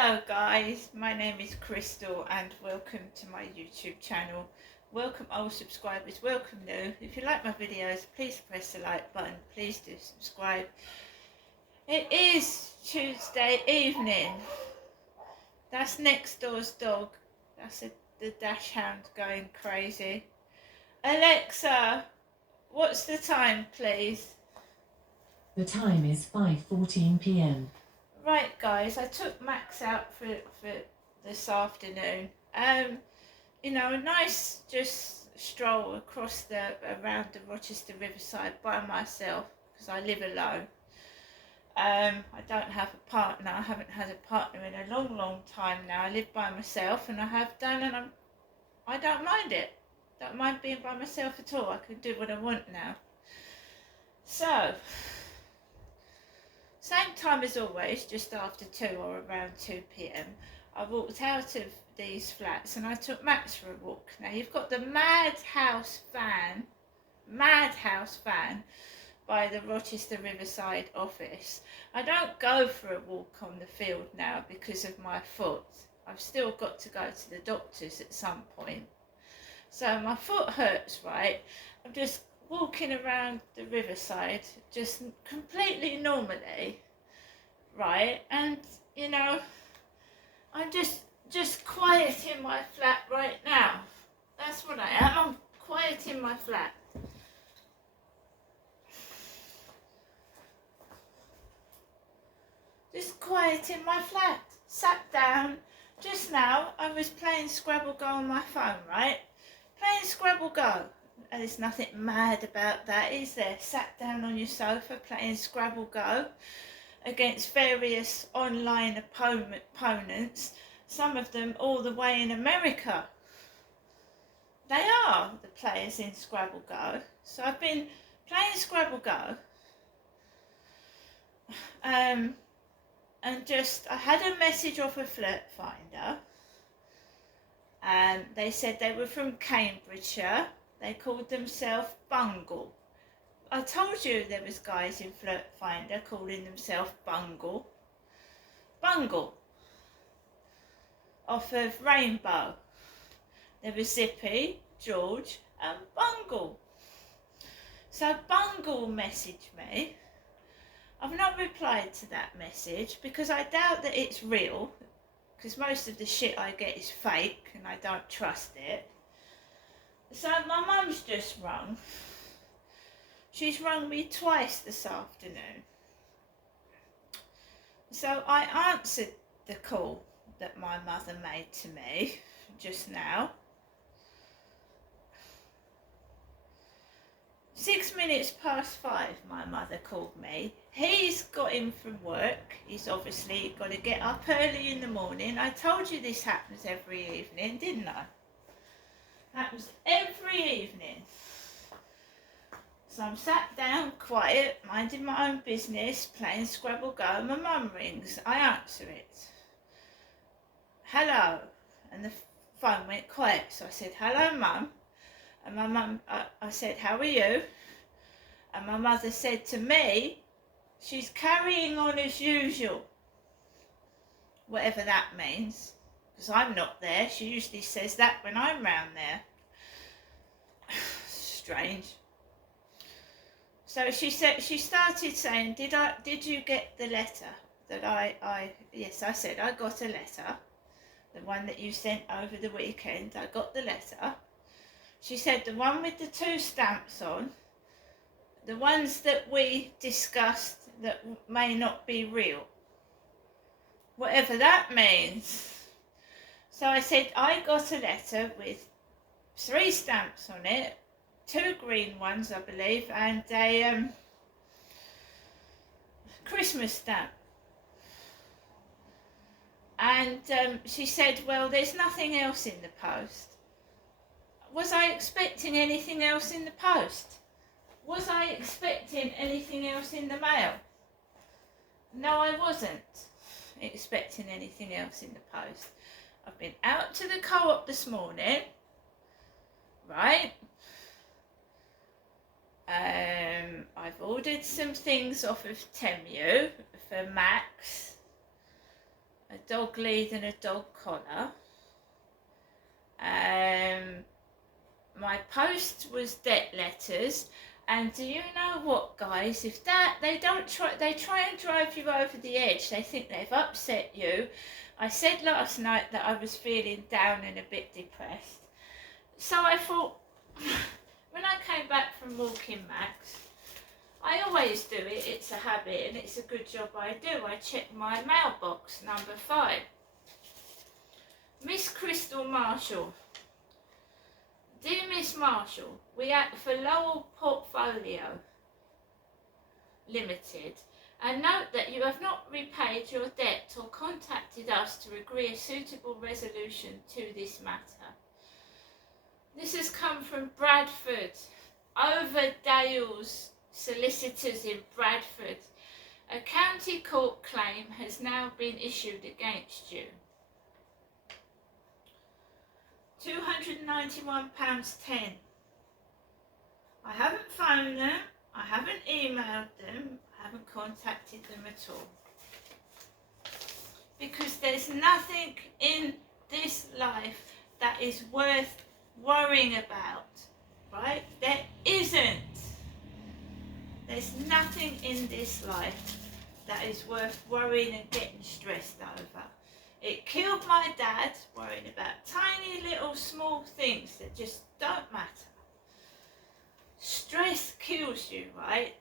Hello guys, my name is Crystal and welcome to my YouTube channel. Welcome old subscribers, welcome new. If you like my videos, please press the like button, please do subscribe. It is Tuesday evening. That's next door's dog. That's the dash hound going crazy. Alexa, what's the time please? The time is 5:14 p.m. Right guys, I took Max out for this afternoon. You know, a nice just stroll around the Rochester Riverside by myself because I live alone. I don't have a partner. I haven't had a partner in a long time now. I live by myself and I have done, and I don't mind it. Don't mind being by myself at all. I can do what I want now. So, same time as always, just after 2 or around 2 p.m. I walked out of these flats and I took Max for a walk. Now you've got the Madhouse van by the Rochester Riverside office. I don't go for a walk on the field now because of my foot. I've still got to go to the doctors at some point. So my foot hurts, right? I'm just walking around the riverside just completely normally, right? And you know, I'm just quiet in my flat right now. That's what I am. I'm quiet in my flat. Just quiet in my flat. Sat down. Just now I was playing Scrabble Go on my phone, right? Playing Scrabble Go. And there's nothing mad about that, is there? Sat down on your sofa playing Scrabble Go against various online opponents, some of them all the way in America. They are the players in Scrabble Go. So I've been playing Scrabble Go. And I had a message off a flirt finder. And they said they were from Cambridgeshire. They called themselves Bungle. I told you there was guys in Flirt Finder calling themselves Bungle. Bungle. Off of Rainbow. There was Zippy, George and Bungle. So Bungle messaged me. I've not replied to that message because I doubt that it's real, because most of the shit I get is fake and I don't trust it. So my mum's just rung. She's rung me twice this afternoon. So I answered the call that my mother made to me just now. 6 minutes past 5 my mother called me. He's got in from work. He's obviously got to get up early in the morning. I told you this happens every evening, didn't I? Happens every evening. So I'm sat down, quiet, minding my own business, playing Scrabble Go, and my mum rings. I answer it. Hello. And the phone went quiet. So I said, hello, Mum. And my mum, I said, how are you? And my mother said to me, she's carrying on as usual. Whatever that means. Because I'm not there. She usually says that when I'm round there. Strange. So she started saying, did you get the letter that yes, I said, I got a letter. The one that you sent over the weekend, I got the letter. She said the one with the 2 stamps on, the ones that we discussed that may not be real. Whatever that means. So I said, I got a letter with 3 stamps on it, 2 green ones, I believe, and a Christmas stamp. And she said, well, there's nothing else in the post. Was I expecting anything else in the post? Was I expecting anything else in the mail? No, I wasn't expecting anything else in the post. I've been out to the co-op this morning, right? I've ordered some things off of Temu for Max. a dog lead and a dog collar. My post was debt letters, and do you know what, guys? If they try and drive you over the edge. They think they've upset you. I said last night that I was feeling down and a bit depressed, so I thought when I came back from walking Max, I always do it. It's a habit, and it's a good job I do. I check my mailbox, number 5. Miss Crystal Marshall. Dear Miss Marshall, we act for Lowell Portfolio Limited and note that you have not repaid your debt or contacted us to agree a suitable resolution to this matter. This has come from Bradford, Overdale's solicitors in Bradford. A county court claim has now been issued against you. £291.10. I haven't phoned them, I haven't emailed them, I haven't contacted them at all. Because there's nothing in this life that is worth worrying about, right? There isn't. There's nothing in this life that is worth worrying and getting stressed over. It killed my dad worrying about tiny little small things that just don't matter. Stress kills you, right?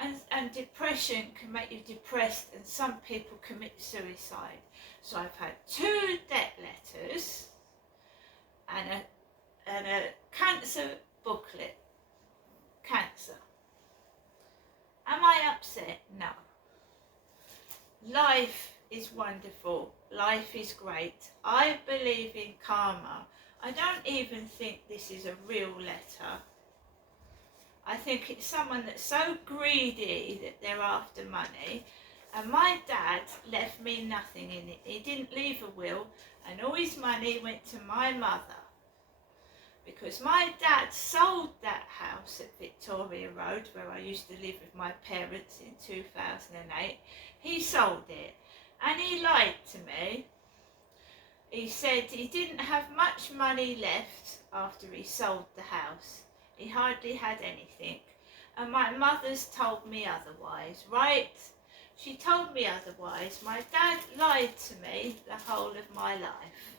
And depression can make you depressed, and some people commit suicide. So I've had 2 debt letters and a cancer booklet. Cancer. Am I upset? No. Life is wonderful. Life is great. I believe in karma. I don't even think this is a real letter. I think it's someone that's so greedy that they're after money. And my dad left me nothing in it. He didn't leave a will, and all his money went to my mother. Because my dad sold that house at Victoria Road, where I used to live with my parents in 2008. He sold it. And he lied to me. He said he didn't have much money left after he sold the house. He hardly had anything. And my mother's told me otherwise, right? She told me otherwise. My dad lied to me the whole of my life.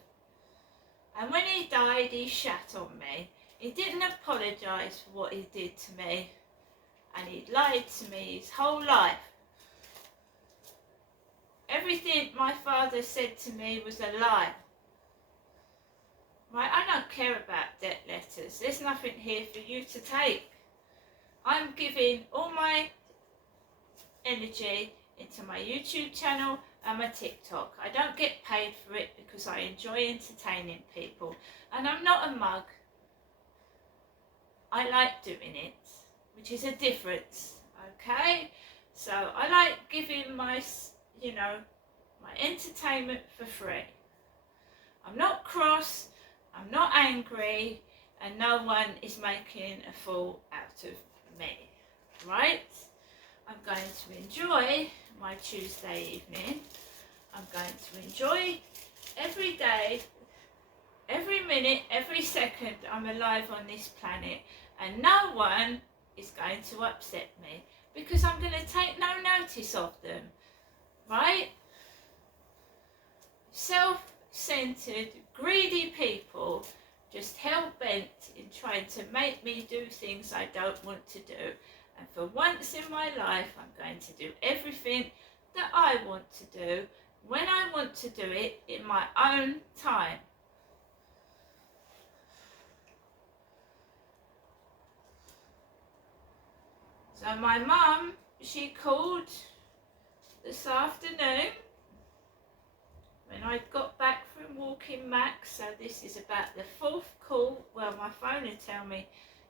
And when he died, he shat on me. He didn't apologise for what he did to me. And he lied to me his whole life. Everything my father said to me was a lie. Right, I don't care about debt letters. There's nothing here for you to take. I'm giving all my energy into my YouTube channel and my TikTok. I don't get paid for it because I enjoy entertaining people. And I'm not a mug. I like doing it, which is a difference, okay? So I like giving my my entertainment for free. I'm not cross, I'm not angry, and no one is making a fool out of me, right? I'm going to enjoy my Tuesday evening. I'm going to enjoy every day, every minute, every second I'm alive on this planet, and no one is going to upset me because I'm going to take no notice of them. Right? Self-centered, greedy people just hell-bent in trying to make me do things I don't want to do. And for once in my life, I'm going to do everything that I want to do, when I want to do it, in my own time. So my mum, she called this afternoon when I got back from walking Max, so this is about the 4th call. Well, my phone will tell me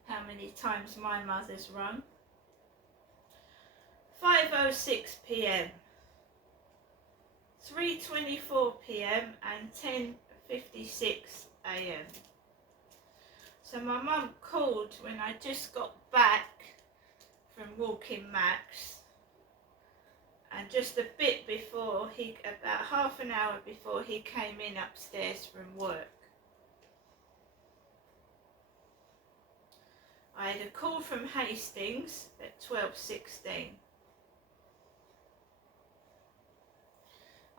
how many times my mother's rung. 5:06 p.m, 3:24 p.m. and 10:56 a.m. So my mum called when I just got back from walking Max and and just a bit before about half an hour before he came in upstairs from work, I had a call from Hastings at 12:16.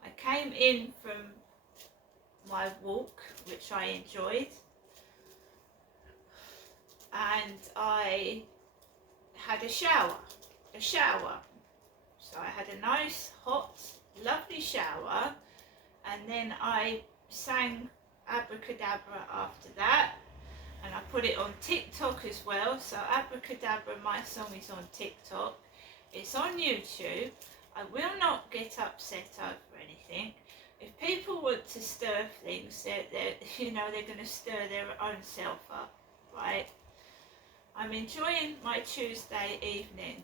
I came in from my walk, which I enjoyed, and I had a shower. So I had a nice, hot, lovely shower, and then I sang Abracadabra after that, and I put it on TikTok as well. So Abracadabra, my song, is on TikTok. It's on YouTube. I will not get upset over anything. If people want to stir things, they're going to stir their own self up, right? I'm enjoying my Tuesday evening.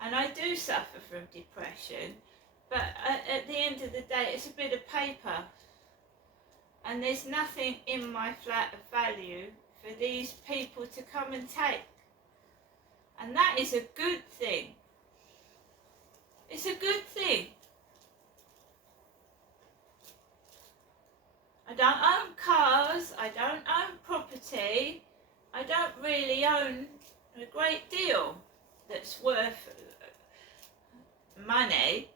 And I do suffer from depression, but at the end of the day, it's a bit of paper. And there's nothing in my flat of value for these people to come and take. And that is a good thing. It's a good thing. I don't own cars, I don't own property, I don't really own a great deal that's worth money,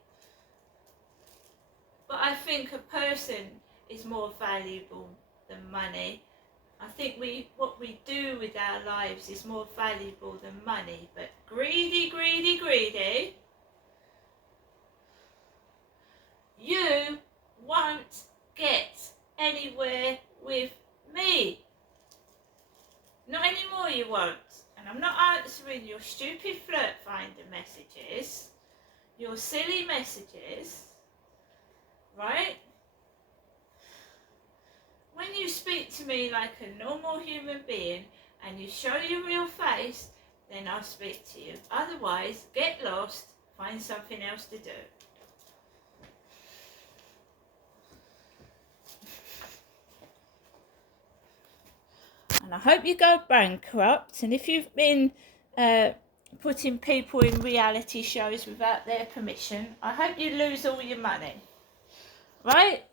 but I think a person is more valuable than money. I think what we do with our lives is more valuable than money, but greedy, you won't get anywhere with me. Not anymore, you won't. And I'm not answering your stupid flirt finder messages, your silly messages, right? When you speak to me like a normal human being and you show your real face, then I'll speak to you. Otherwise, get lost, find something else to do. And I hope you go bankrupt. And if you've been putting people in reality shows without their permission, I hope you lose all your money. Right?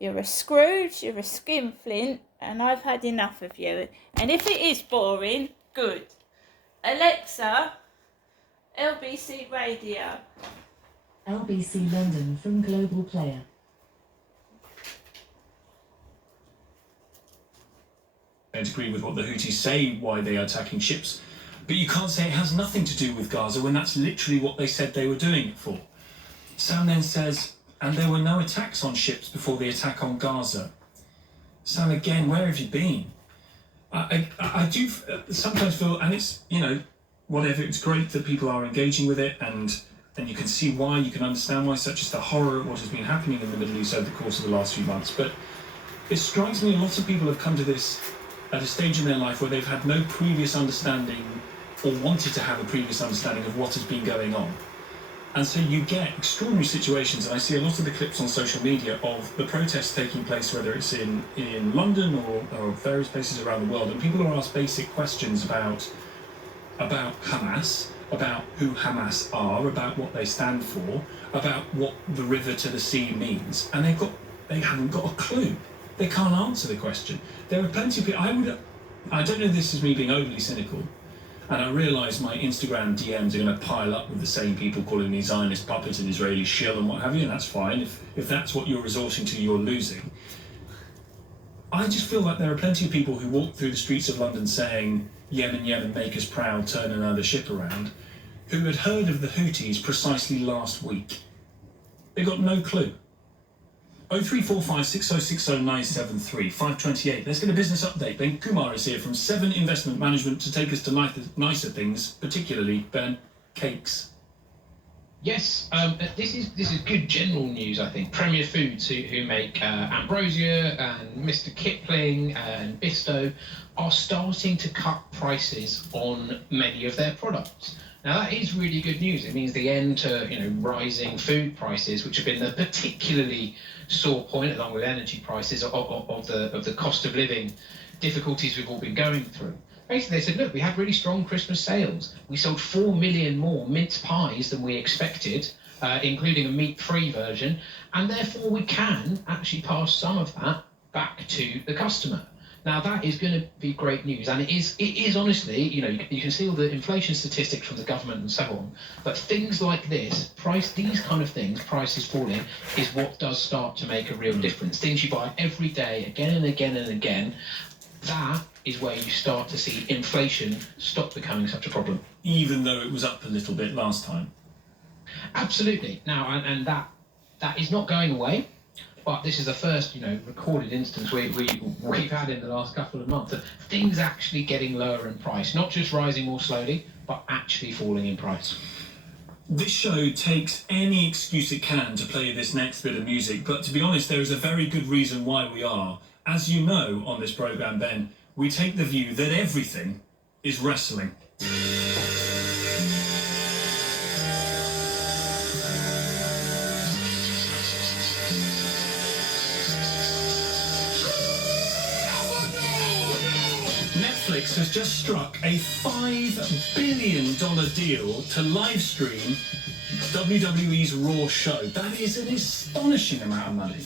You're a Scrooge, you're a skinflint, and I've had enough of you. And if it is boring, good. Alexa, LBC Radio. LBC London from Global Player. I don't agree with what the Houthis say, why they are attacking ships, but you can't say it has nothing to do with Gaza when that's literally what they said they were doing it for. Sam then says, and there were no attacks on ships before the attack on Gaza. Sam, again, where have you been? I do sometimes feel, and it's, whatever, it's great that people are engaging with it, and you can see why, you can understand why, such as the horror of what has been happening in the Middle East over the course of the last few months. But it strikes me a lot of people have come to this at a stage in their life where they've had no previous understanding or wanted to have a previous understanding of what has been going on. And so you get extraordinary situations, and I see a lot of the clips on social media of the protests taking place, whether it's in London or various places around the world, and people are asked basic questions about Hamas, about who Hamas are, about what they stand for, about what the river to the sea means, and they haven't got a clue. They can't answer the question. There are plenty of people. I don't know if this is me being overly cynical, and I realise my Instagram DMs are going to pile up with the same people calling me Zionist puppet and Israeli shill and what have you, and that's fine. If that's what you're resorting to, you're losing. I just feel like there are plenty of people who walk through the streets of London saying, Yemen, Yemen, make us proud, turn another ship around, who had heard of the Houthis precisely last week. They got no clue. 0345 6060 973 528. Let's get a business update. Ben Kumar is here from Seven Investment Management to take us to nicer things, particularly, Ben, cakes. Yes, this is good general news, I think. Premier Foods, who make Ambrosia and Mr. Kipling and Bisto, are starting to cut prices on many of their products. Now that is really good news. It means the end to rising food prices, which have been a particularly sore point, along with energy prices, of the cost of living difficulties we've all been going through. basically they said, look, we had really strong Christmas sales. We sold 4 million more mince pies than we expected, including a meat-free version, and therefore we can actually pass some of that back to the customer. Now that is going to be great news, and it is honestly, you can see all the inflation statistics from the government and so on, but things like this, these kind of things, prices falling, is what does start to make a real difference. Things you buy every day, again and again and again, that is where you start to see inflation stop becoming such a problem. Even though it was up a little bit last time. Absolutely. Now, and that is not going away. But this is the first, recorded instance we've had in the last couple of months of things actually getting lower in price, not just rising more slowly, but actually falling in price. This show takes any excuse it can to play this next bit of music, but to be honest, there is a very good reason why we are. As you know on this programme, Ben, we take the view that everything is wrestling. Netflix has just struck a $5 billion deal to live stream WWE's Raw show. That is an astonishing amount of money.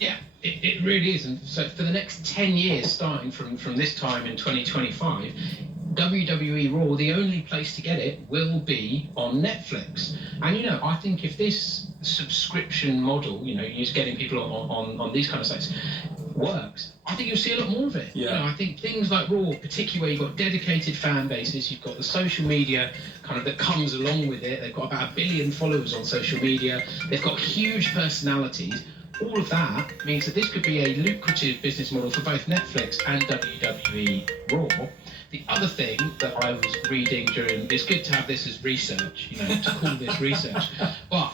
Yeah, it really is. And so for the next 10 years, starting from this time in 2025, WWE Raw, the only place to get it will be on Netflix. And, I think if this subscription model, just getting people on these kind of sites, works, I think you'll see a lot more of it. Yeah. I think things like Raw, particularly where you've got dedicated fan bases, you've got the social media kind of that comes along with it. They've got about 1 billion followers on social media. They've got huge personalities. All of that means that this could be a lucrative business model for both Netflix and WWE Raw. The other thing that I was reading it's good to have this as research, to call this research, but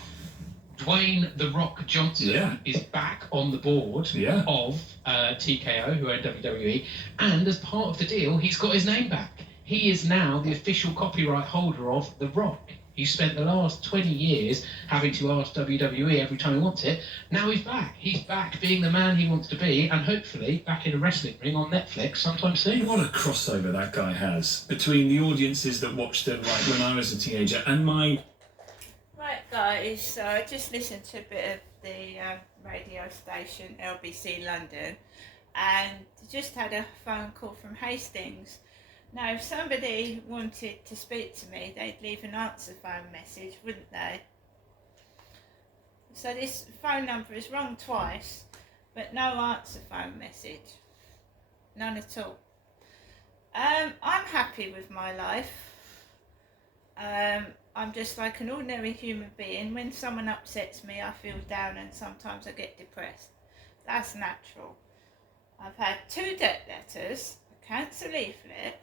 Dwayne "The Rock" Johnson is back on the board of TKO, who own WWE, and as part of the deal, he's got his name back. He is now the official copyright holder of The Rock. He spent the last 20 years having to ask WWE every time he wants it. Now he's back. He's back being the man he wants to be, and hopefully back in a wrestling ring on Netflix sometime soon. What a crossover that guy has between the audiences that watched him like when I was a teenager and my... Right, guys, so I just listened to a bit of the radio station LBC London, and just had a phone call from Hastings. Now, if somebody wanted to speak to me, they'd leave an answer phone message, wouldn't they? So this phone number is wrong twice, but no answer phone message. None at all. I'm happy with my life. I'm just like an ordinary human being. When someone upsets me, I feel down and sometimes I get depressed. That's natural. I've had 2 debt letters, a cancer leaflet,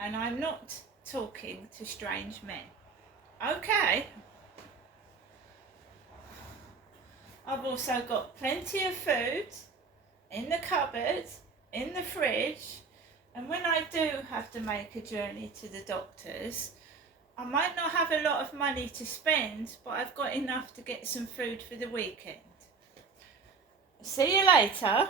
and I'm not talking to strange men. Okay. I've also got plenty of food in the cupboard, in the fridge, and when I do have to make a journey to the doctors, I might not have a lot of money to spend, but I've got enough to get some food for the weekend. See you later.